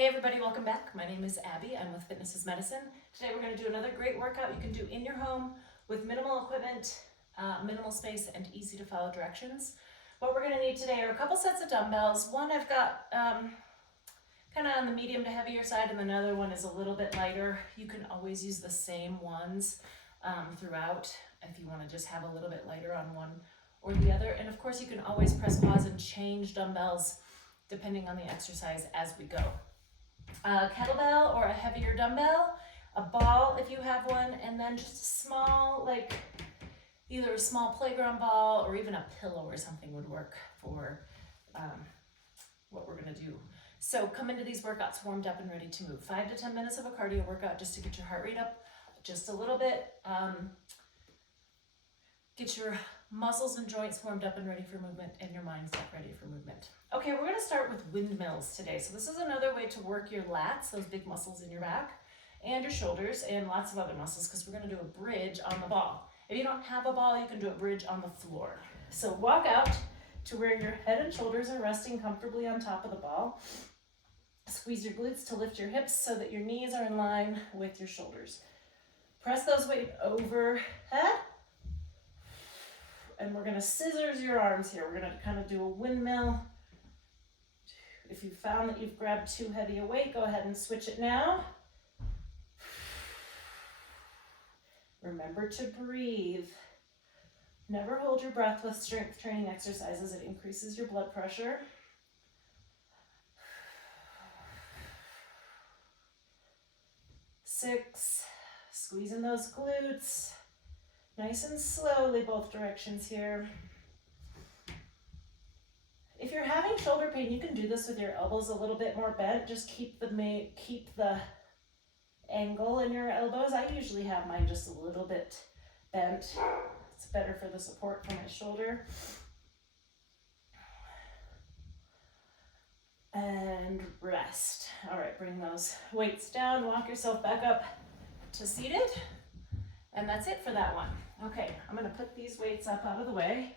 Hey everybody, welcome back. My name is Abby. I'm with Fitness is Medicine. Today we're going to do another great workout you can do in your home with minimal equipment, minimal space, and easy to follow directions. What we're going to need today are a couple sets of dumbbells. One I've got kind of on the medium to heavier side, and another one is a little bit lighter. You can always use the same ones throughout if you want to just have a little bit lighter on one or the other. And of course you can always press pause and change dumbbells depending on the exercise as we go. A kettlebell or a heavier dumbbell, a ball if you have one, and then just a small, like either a small playground ball or even a pillow or something would work for what we're going to do. So come into these workouts warmed up and ready to move. 5 to 10 minutes of a cardio workout just to get your heart rate up just a little bit. Get your muscles and joints warmed up and ready for movement, and your mindset ready for movement. Okay, we're gonna start with windmills today. So this is another way to work your lats, those big muscles in your back, and your shoulders, and lots of other muscles, because we're gonna do a bridge on the ball. If you don't have a ball, you can do a bridge on the floor. So walk out to where your head and shoulders are resting comfortably on top of the ball. Squeeze your glutes to lift your hips so that your knees are in line with your shoulders. Press those weights overhead. And we're gonna scissors your arms here. We're gonna kind of do a windmill. If you found that you've grabbed too heavy a weight, go ahead and switch it now. Remember to breathe. Never hold your breath with strength training exercises. It increases your blood pressure. Six, squeezing those glutes. Nice and slowly, both directions here. If you're having shoulder pain, you can do this with your elbows a little bit more bent. Just keep the angle in your elbows. I usually have mine just a little bit bent. It's better for the support for my shoulder. And rest. All right, bring those weights down. Walk yourself back up to seated. And that's it for that one. Okay, I'm gonna put these weights up out of the way.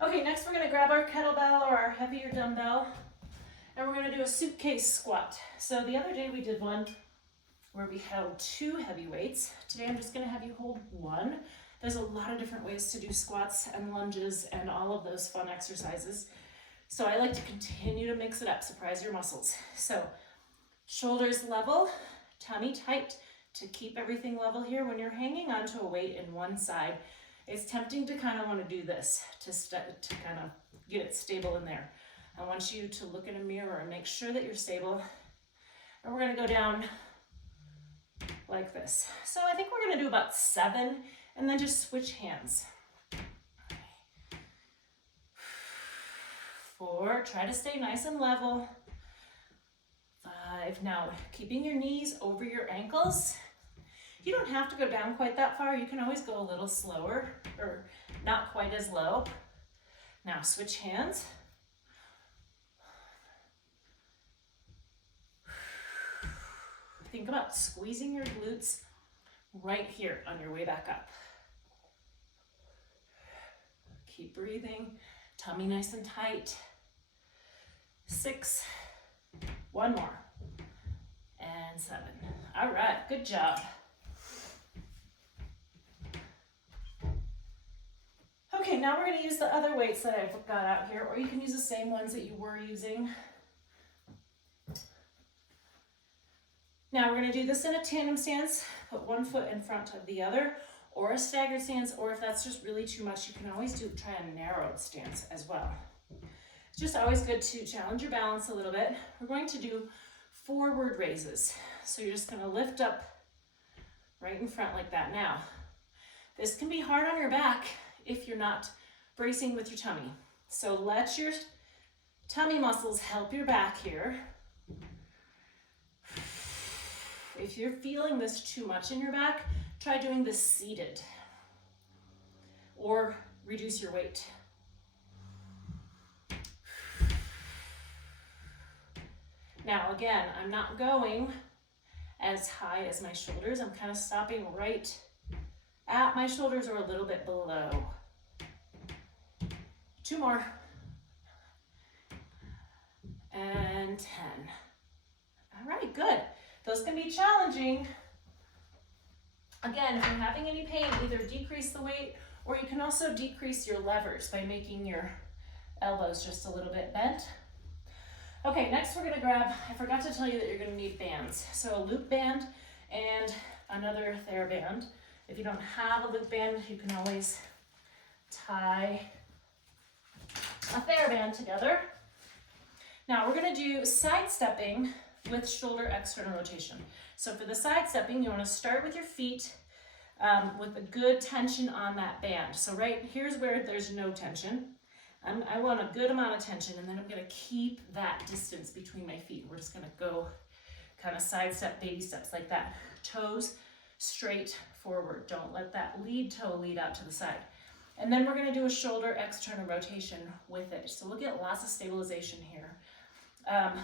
Okay, next we're gonna grab our kettlebell or our heavier dumbbell, and we're gonna do a suitcase squat. So the other day we did one where we held 2 heavy weights. Today I'm just gonna have you hold 1. There's a lot of different ways to do squats and lunges and all of those fun exercises. So I like to continue to mix it up, surprise your muscles. So shoulders level, tummy tight, to keep everything level here. When you're hanging onto a weight in one side, it's tempting to kind of want to do this to kind of get it stable in there. I want you to look in a mirror and make sure that you're stable. And we're going to go down like this. So I think we're going to do about 7 and then just switch hands. 4, try to stay nice and level. 5, now keeping your knees over your ankles. You don't have to go down quite that far. You can always go a little slower or not quite as low. Now switch hands. Think about squeezing your glutes right here on your way back up. Keep breathing, tummy nice and tight. 6, 1 more. And 7. All right, good job. Okay, now we're gonna use the other weights that I've got out here, or you can use the same ones that you were using. Now we're gonna do this in a tandem stance. Put one foot in front of the other, or a staggered stance, or if that's just really too much, you can always try a narrowed stance as well. It's just always good to challenge your balance a little bit. We're going to do forward raises. So you're just gonna lift up right in front like that. Now, this can be hard on your back if you're not bracing with your tummy. So let your tummy muscles help your back here. If you're feeling this too much in your back, try doing this seated or reduce your weight. Now again, I'm not going as high as my shoulders. I'm kind of stopping right at my shoulders or a little bit below. 2 more. and 10. All right, good. Those can be challenging. Again, if you're having any pain, either decrease the weight, or you can also decrease your levers by making your elbows just a little bit bent. Okay, next we're gonna grab, I forgot to tell you that you're gonna need bands. So a loop band and another TheraBand. If you don't have a loop band, you can always tie a TheraBand together. Now we're gonna do side stepping with shoulder external rotation. So for the side stepping, you wanna start with your feet with a good tension on that band. So right here's where there's no tension. I want a good amount of tension, and then I'm gonna keep that distance between my feet. We're just gonna go kind of side step, baby steps like that. Toes straight forward. Don't let that lead toe lead out to the side. And then we're gonna do a shoulder external rotation with it. So we'll get lots of stabilization here.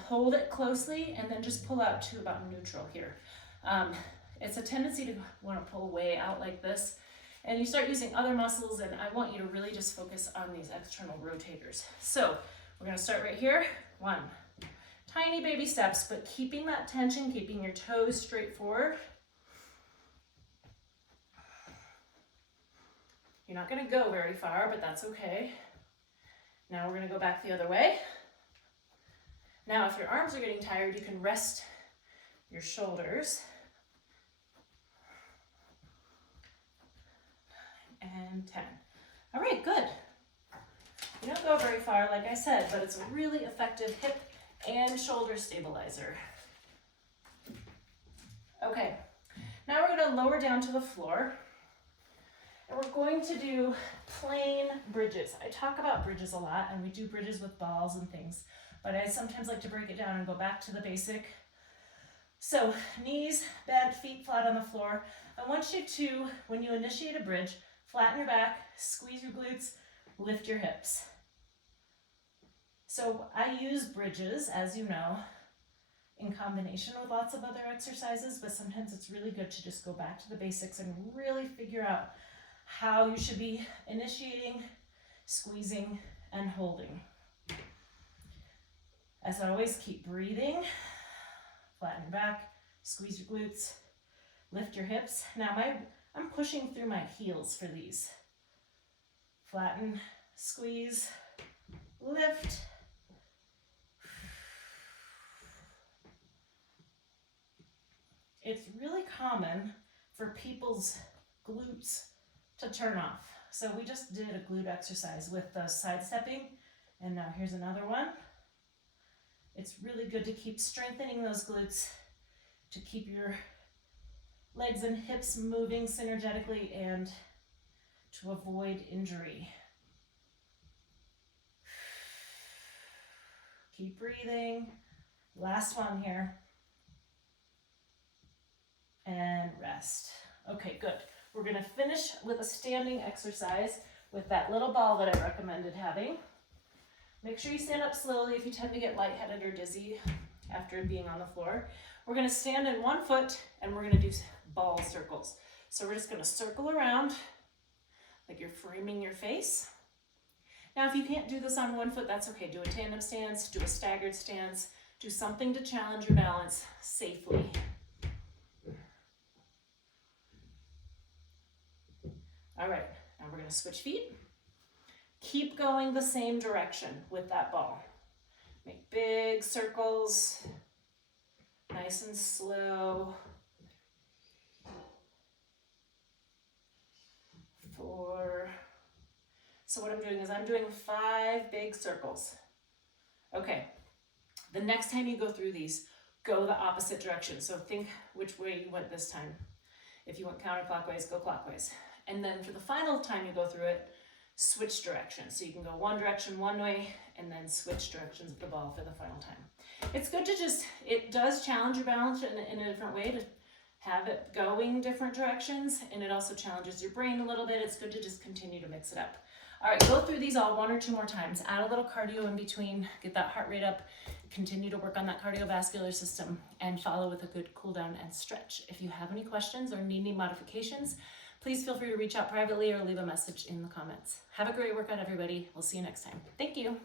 Hold it closely and then just pull out to about neutral here. It's a tendency to want to pull way out like this, and you start using other muscles, and I want you to really just focus on these external rotators. So we're going to start right here. 1. Tiny baby steps, but keeping that tension, keeping your toes straight forward. You're not going to go very far, but that's okay. Now we're going to go back the other way. Now, if your arms are getting tired, you can rest your shoulders. And 10. All right, good. You don't go very far, like I said, but it's a really effective hip and shoulder stabilizer. Okay, now we're going to lower down to the floor, and we're going to do plain bridges. I talk about bridges a lot, and we do bridges with balls and things, but I sometimes like to break it down and go back to the basic. So knees bent, feet flat on the floor. I want you to, when you initiate a bridge, flatten your back, squeeze your glutes, lift your hips. So I use bridges, as you know, in combination with lots of other exercises, but sometimes it's really good to just go back to the basics and really figure out how you should be initiating, squeezing, and holding. As always, keep breathing, flatten your back, squeeze your glutes, lift your hips. Now I'm pushing through my heels for these. Flatten, squeeze, lift. It's really common for people's glutes to turn off. So we just did a glute exercise with the side stepping, and now here's another one. It's really good to keep strengthening those glutes, to keep your legs and hips moving synergetically and to avoid injury. Keep breathing. Last one here. And rest. Okay, good. We're gonna finish with a standing exercise with that little ball that I recommended having. Make sure you stand up slowly if you tend to get lightheaded or dizzy after being on the floor. We're gonna stand in one foot and we're gonna do ball circles. So we're just gonna circle around like you're framing your face. Now, if you can't do this on one foot, that's okay. Do a tandem stance, do a staggered stance, do something to challenge your balance safely. All right, now we're gonna switch feet. Keep going the same direction with that ball. Make big circles, nice and slow. 4. So what I'm doing is I'm doing 5 big circles. Okay, the next time you go through these, go the opposite direction. So think which way you went this time. If you went counterclockwise, go clockwise. And then for the final time you go through it, switch directions. So you can go one direction one way and then switch directions with the ball for the final time. It's good to it does challenge your balance in a different way to have it going different directions, and it also challenges your brain a little bit. It's good to just continue to mix it up. All right, go through these all 1 or 2 more times. Add a little cardio in between, get that heart rate up, continue to work on that cardiovascular system, and follow with a good cool down and stretch. If you have any questions or need any modifications, please feel free to reach out privately or leave a message in the comments. Have a great workout, everybody. We'll see you next time. Thank you.